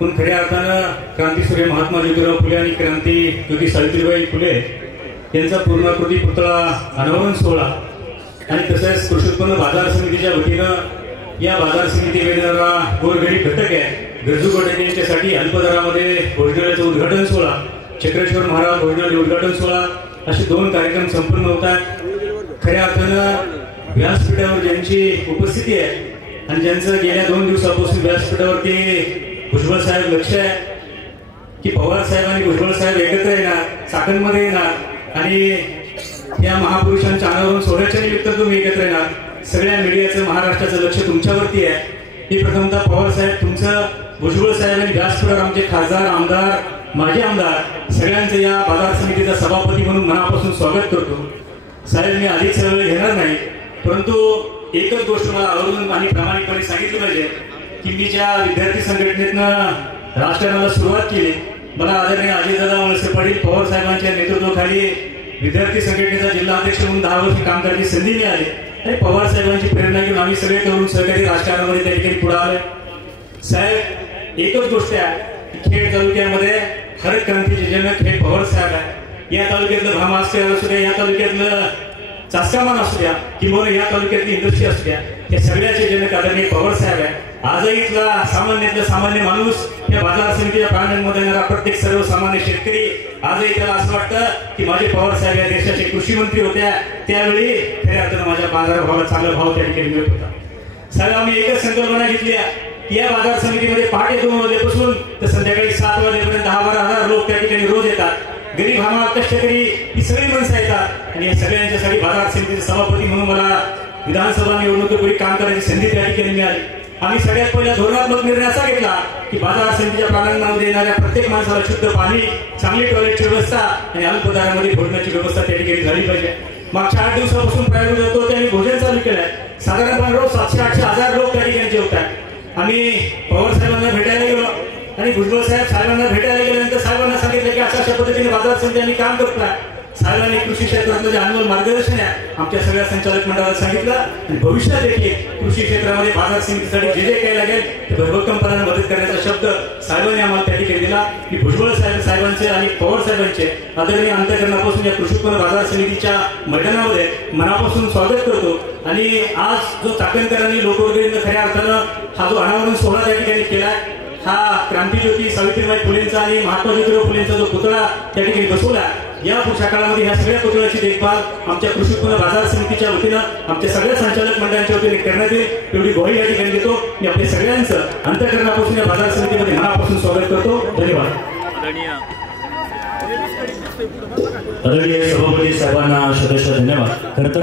पण खऱ्या अर्थानं क्रांतीसूर्य महात्मा ज्योतिराव फुले आणि क्रांतीज्योती सावित्रीबाई फुले यांचा पूर्णाकृती पुतळा अनावरण सोहळा आणि तसेच कृषी उत्पन्न बाजार समितीच्या वतीनं या बाजार समिती वेगळा गोरगरीब घटक आहे गरजू घटक यांच्यासाठी अल्प दरामध्ये भोजनालयाचं उद्घाटन सोहळा, चक्रेश्वर महाराज भोजनालय उद्घाटन सोहळा असे 2 कार्यक्रम संपन्न होतात। खऱ्या अर्थानं व्यासपीठावर ज्यांची उपस्थिती आहे आणि ज्यांचं गेल्या 2 दिवसापासून व्यासपीठावरती भुजबळ साहेब लक्ष आहे की पवार साहेब आणि भुजबळ साहेब एकत्र येणार, चाकणमध्ये येणार आणि या महापुरुषांच्या अनावरण सोहळ्याच्या निमित्त तुम्ही एकत्र येणार। सगळ्या मीडियाचं महाराष्ट्राचं लक्ष तुमच्यावरती आहे। ही प्रथमतः पवार साहेब तुमचं, भुजबळ साहेब आणि व्यासपीठावर आमचे खासदार, आमदार, माजी आमदार सगळ्यांचं या बाजार समितीचा सभापती म्हणून मनापासून स्वागत करतो। साहेब मी अधिक वेळ घेणार नाही, परंतु एकच गोष्ट मला आवर्जून आणि प्रामाणिकपणे सांगितलं पाहिजे की मी ज्या विद्यार्थी संघटनेतनं राजकारणाला सुरुवात केली, मला आदरणीय अजितदादा वळसे पाटील पवार साहेबांच्या नेतृत्वाखाली विद्यार्थी संघटनेचा जिल्हा अध्यक्ष म्हणून 10 वर्ष काम करण्याची संधी मिळाली आणि पवार साहेबांची प्रेरणा घेऊन आम्ही सगळे तरुण सहकारी राजकारणामध्ये त्या ठिकाणी पुढे आलोय। साहेब एकच गोष्ट आहे, खेड तालुक्यामध्ये हरित क्रांतीचे जनक हे पवार साहेब आहे। या तालुक्यातलं भामास्कर असू द्या, या तालुक्यातलं चासकामान असू द्या किंवा या तालुक्यातली इंडस्ट्री असू द्या, या सगळ्याचे जनक आदरणीय पवार साहेब आहे। आजही इथला सामान्यातला सामान्य माणूस या बाजार समितीच्या प्रांगणामध्ये येणारा प्रत्येक सर्वसामान्य शेतकरी आजही त्याला असं वाटतं की माझे पवार साहेब या देशाचे कृषी मंत्री होत्या, त्यावेळी खऱ्या अर्थानं माझ्या बाजारभावाला चांगला भाव त्या ठिकाणी मिळत होता। साहेब आम्ही एकच संकल्पना घेतली की या बाजार समितीमध्ये पहाटे 2 वाजेपासून तर संध्याकाळी 7 वाजेपर्यंत 10-12 हजार लोक त्या ठिकाणी रोज येतात। गरीब हमाल कष्टकरी ही सगळी माणसं येतात आणि या सगळ्यांच्यासाठी बाजार समितीचे सभापती म्हणून मला विधानसभा निवडणुकीपूर्वी काम करण्याची संधी त्या ठिकाणी मिळाली। आम्ही सगळ्यात पहिला धोरणात्मक निर्णय असा घेतला की बाजार समितीच्या प्रांगणामध्ये येणाऱ्या प्रत्येक माणसाला शुद्ध पाणी, चांगली टॉयलेटची व्यवस्था आणि अल्प दरामध्ये भोजनाची व्यवस्था त्या ठिकाणी झाली पाहिजे। मागच्या 8 दिवसापासून प्रायोगिक होतो त्यांनी भोजन चालू केलं आहे। साधारणपणे रोज 700-800 हजार लोक त्या ठिकाणी जेवतात। आम्ही पवार साहेबांना भेटायला गेलो आणि भुजबळ साहेबांना भेटायला गेल्यानंतर साहेबांना सांगितलं की अशा पद्धतीने बाजार समिती आम्ही काम करतोय। साहेबांनी कृषी क्षेत्रातलं जे अनमोल मार्गदर्शन आहे आमच्या सगळ्या संचालक मंडळाला सांगितलं आणि भविष्यात देखील कृषी क्षेत्रामध्ये बाजार समितीसाठी जे काही लागेल ते भरभक्कमपणाने मदत करण्याचा शब्द साहेबांनी आम्हाला त्या ठिकाणी दिला की भुजबळ साहेबांचे आणि पवार साहेबांचे आदरणीय अंतःकरणापासून या कृषी उत्पन्न बाजार समितीच्या मैदानामध्ये मनापासून स्वागत करतो। आणि आज जो चाकणकरांनी लोकवर्गणीनं खऱ्या अर्थानं हा जो अनावरण सोहळा त्या ठिकाणी केलाय, हा क्रांतीज्योती सावित्रीबाई फुलेंचा आणि महात्मा ज्योतिराव फुलेंचा जो पुतळा त्या ठिकाणी बसवला, या पुढच्या काळामध्ये ह्या सगळ्या पुतळ्याची देखभाल आमच्या कृषी उत्पन्न बाजार समितीच्या वतीनं आमच्या सगळ्या संचालक मंडळांच्या वतीने करण्यात येईल एवढी ग्वाही या ठिकाणी देतो। मी आपल्या सगळ्यांचं अंतःकरणापासून या बाजार समितीमध्ये मनापासून स्वागत करतो। धन्यवाद। आदरणीय सभापती साहेबांना शतशः धन्यवाद। खरं तर